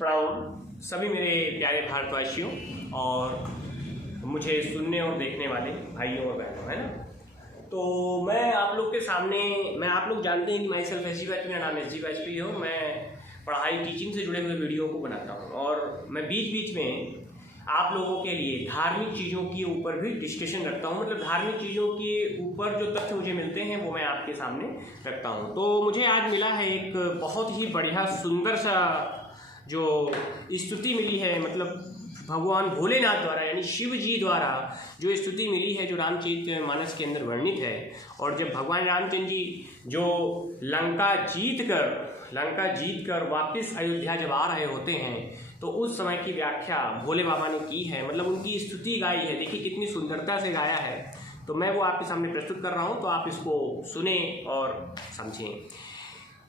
प्रणाम सभी मेरे प्यारे भारतवासियों और मुझे सुनने और देखने वाले भाइयों और बहनों, है ना। तो मैं आप लोग के सामने, आप लोग जानते हैं कि my self S G Vajpayee, मेरा नाम एस जी वाजपेयी हो। मैं पढ़ाई टीचिंग से जुड़े हुए वीडियो को बनाता हूँ और मैं बीच बीच में आप लोगों के लिए धार्मिक चीज़ों के ऊपर भी डिस्कशन रखता हूँ। मतलब धार्मिक चीज़ों के ऊपर जो तथ्य मुझे मिलते हैं वो मैं आपके सामने रखता हूँ। तो मुझे आज मिला है एक बहुत ही बढ़िया सुंदर सा जो स्तुति मिली है, मतलब भगवान भोलेनाथ द्वारा यानी शिव जी द्वारा जो स्तुति मिली है, जो रामचरितमानस के अंदर वर्णित है। और जब भगवान रामचंद्र जी जो लंका जीत कर वापस अयोध्या जब आ रहे होते हैं तो उस समय की व्याख्या भोले बाबा ने की है, मतलब उनकी स्तुति गाई है। देखिए कितनी सुंदरता से गाया है। तो मैं वो आपके सामने प्रस्तुत कर रहा हूँ, तो आप इसको सुने और समझें।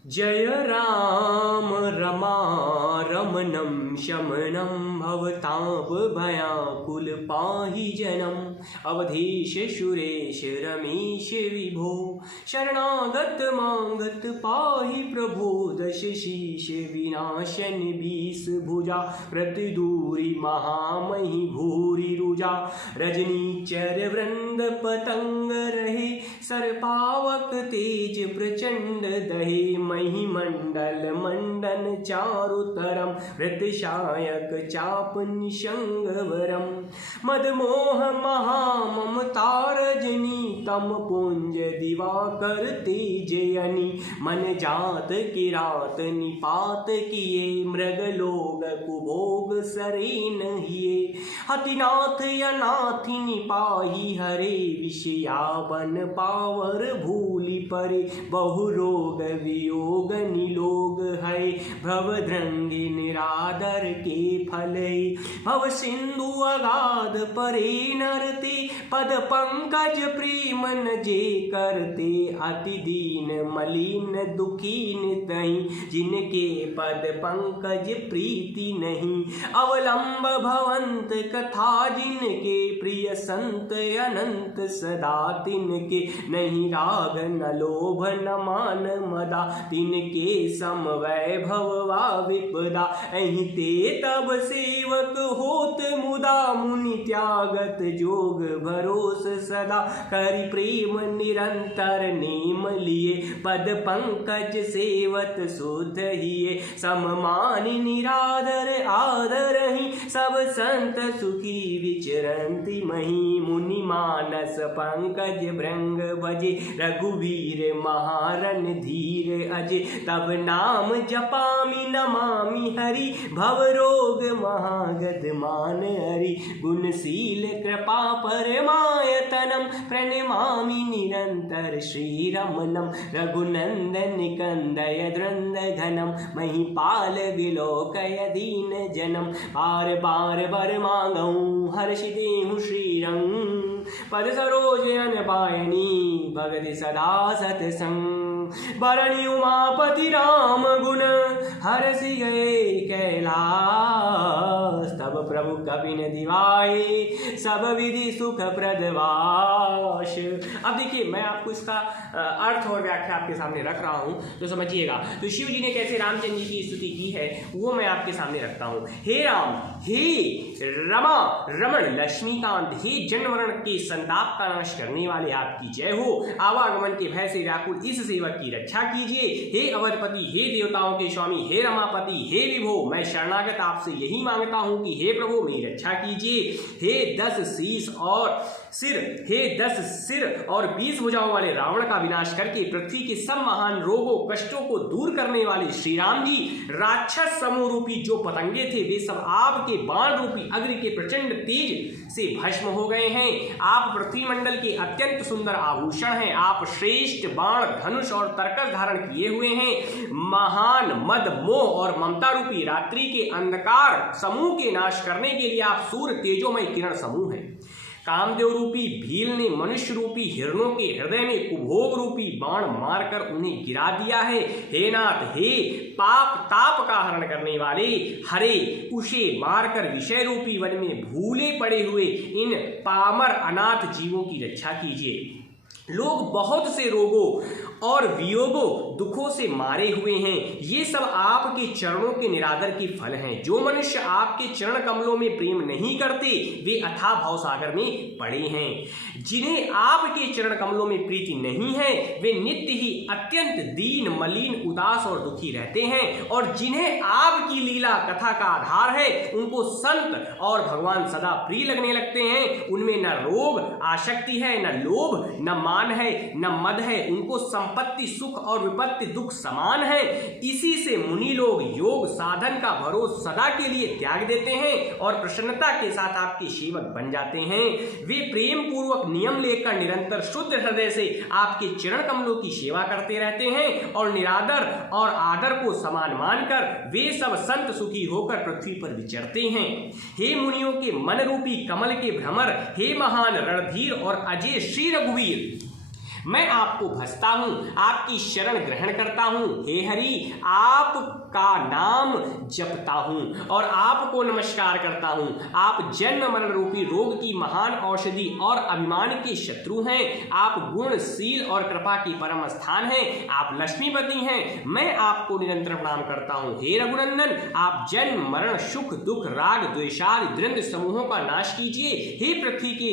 जय राम रमा रमणं शमनं भवताप भयाकुल पाहि जनम अवधेश सुरेश रमेश विभो शरणागत मांगत पाहि प्रभो दश शीश विनाशन बीस भुजा प्रतिदूरी महामहि भूरि रुजा रजनीचर वृंद पतंग रहे सर्पावक तेज प्रचंड दहे मही मंडल मंडन चारुतरम वृतशायक चाप निशंगवरम मदमोह महाममतारजनी तम पुंज दिवाकर तेजयनी मन जात किरात निपात किए मृगलोग कुभोग सरे नहिए हतिनाथ अनाथिनी पाही हरे विषयावन पावर भूलि परे बहुरोग वियोग निलोग है भवद्रंगी निरादर के फले भव सिंधु अगाध परे नरते पद पंकज प्रेमन जे करते अति दीन मलिन दुखीन तहीं जिनके पद पंकज प्रीति नहीं अवलंब भवंत कथा जिनके प्रिय संत अनंत सदा तिनके नहीं राग न लोभ न मान मदा तिनके सम वैभवा विपदा अहि ते तब सेवक होत मुदा मुनि त्यागत जोग भरोस सदा करि प्रेम निरंतर नेम लिए पद पंकज सेवत शुद्ध हिये सममानि निरादर आदर ही सब संत सुखी विचरंति मही मुनि मानस पंकज भृंग भजे रघुवीर महारन धीर अजय तब नाम जपामि नमामि हरि भव रोग महागद मान हरि गुणशील कृपा परमायतनम प्रणमामि निरंतर श्री रमणम रघुनंदन कंदय द्रंद घनम महिपाल विलोकय दीन जनम बार बार वर मांगऊं हर्ष देहु श्रीरंग पद सरोज अन पायनी भगति सदा सतसंग बरणी उमापति राम गुण हरसि गए कैलाश तब प्रभु कपिन दिवाए सब विधि सुख प्रदवाश। अब देखिए मैं आपको इसका अर्थ और व्याख्या आपके सामने रख रहा हूँ तो समझिएगा। तो शिव जी ने कैसे रामचंद्र जी की स्तुति की है वो मैं आपके सामने रखता हूँ। हे राम, हे रमा रमण लक्ष्मीकांत, हे जन्म मरण के संताप का नाश करने वाले आपकी जय हो। आवागमन के भय से व्याकुल इस सेवक की रक्षा कीजिए। हे अवधपति, हे देवताओं के स्वामी, हे रमापति, हे विभो, मैं शरणागत आपसे यही मांगता हूँ कि हे प्रभु मेरी रक्षा कीजिए। हे 10 सिर और 20 भुजाओं वाले रावण का विनाश करके पृथ्वी के सब महान रोगों कष्टों को दूर करने वाले श्री राम जी, राक्षस समूह रूपी जो पतंगे थे वे सब आपके बाण रूपी अग्नि के प्रचंड तेज से भस्म हो गए हैं। आप पृथ्वी मंडल के अत्यंत सुंदर आभूषण हैं। आप श्रेष्ठ बाण धनुष और तरकस धारण किए हुए हैं। महान मद मोह और ममता रूपी रात्रि के अंधकार समूह के नाश करने के लिए आप सूर्य तेजोमय किरण समूह हैं। कामदेव रूपी भील ने मनुष्य रूपी हिरणों के हृदय में कुभोग रूपी बाण मारकर उन्हें गिरा दिया है। हे नाथ, हे पाप ताप का हरण करने वाले हरे, उसे मारकर विषय रूपी वन में भूले पड़े हुए इन पामर अनाथ जीवों की रक्षा कीजिए। लोग बहुत से रोगों और वियोगों दुखों से मारे हुए हैं। ये सब आपके चरणों के निरादर के फल हैं। जो मनुष्य आपके चरण कमलों में प्रेम नहीं करते वे अथाह भव सागर में पड़े हैं। जिन्हें आपके चरण कमलों में प्रीति नहीं है वे नित्य ही अत्यंत दीन, मलिन, उदास और दुखी रहते हैं। और जिन्हें आपकी लीला कथा का आधार है उनको संत और भगवान सदा प्रिय लगने लगते हैं। उनमें न रोग आसक्ति है, न लोभ, न मान है, न मद है। उनको संपत्ति, सुख और विपत्ति, दुख समान है। इसी से मुनि लोग योग साधन का भरोसा सदा के लिए त्याग देते हैं और प्रसन्नता के साथ आपके सेवक बन जाते हैं। वे प्रेम पूर्वक नियम लेकर निरंतर शुद्ध हृदय से आपके चरण कमलों की सेवा करते रहते हैं और निरादर और आदर को समान मानकर वे सब संत सुखी होकर पृथ्वी पर विचरते हैं। हे मुनियों के मन रूपी कमल के भ्रमर, हे महान रणधीर और अजय श्री रघुवीर, मैं आपको भजता हूं, आपकी शरण ग्रहण करता हूं। हे हरि, आपका नाम जपता हूं और आपको नमस्कार करता हूं। आप जन्म मरण रूपी रोग की महान औषधि और अभिमान के शत्रु हैं। आप गुण, शील और कृपा की परम स्थान हैं। आप लक्ष्मीपति हैं। मैं आपको निरंतर प्रणाम करता हूं। हे रघुनंदन, आप जन्म मरण, सुख दुख, राग द्वेषादि द्वंद्व समूहों का नाश कीजिए। हे पृथ्वी के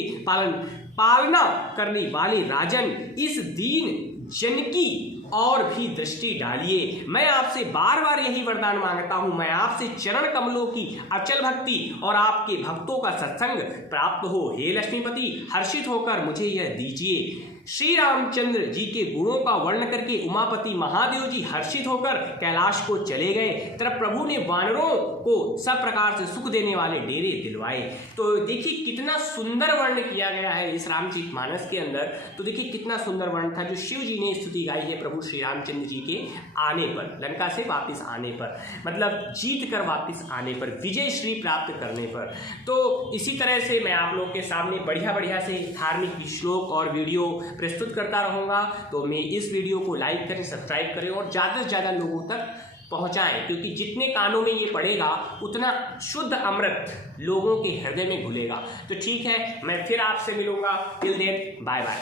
पालना करने वाले राजन, इस दीन जन की और भी दृष्टि डालिए। मैं आपसे बार बार यही वरदान मांगता हूं। मैं आपसे चरण कमलों की अचल भक्ति और आपके भक्तों का सत्संग प्राप्त हो। हे लक्ष्मीपति, हर्षित होकर मुझे यह दीजिए। श्री रामचंद्र जी के गुणों का वर्णन करके उमापति महादेव जी हर्षित होकर कैलाश को चले गए। तब प्रभु ने वानरों को सब प्रकार से सुख देने वाले डेरे दिलवाए। तो देखिए कितना सुंदर वर्णन किया गया है इस रामचरितमानस के अंदर। तो देखिए कितना सुंदर वर्णन था जो शिव जी ने स्तुति गाई है प्रभु श्री रामचंद्र जी के आने पर, लंका से वापिस आने पर, मतलब जीत कर वापिस आने पर, विजय श्री प्राप्त करने पर। तो इसी तरह से मैं आप लोगों के सामने बढ़िया बढ़िया से धार्मिक श्लोक और वीडियो प्रस्तुत करता रहूँगा। तो मैं इस वीडियो को लाइक करें, सब्सक्राइब करें और ज़्यादा से ज़्यादा लोगों तक पहुँचाएं, क्योंकि जितने कानों में ये पड़ेगा उतना शुद्ध अमृत लोगों के हृदय में घुलेगा। तो ठीक है, मैं फिर आपसे मिलूँगा। Till then, bye bye.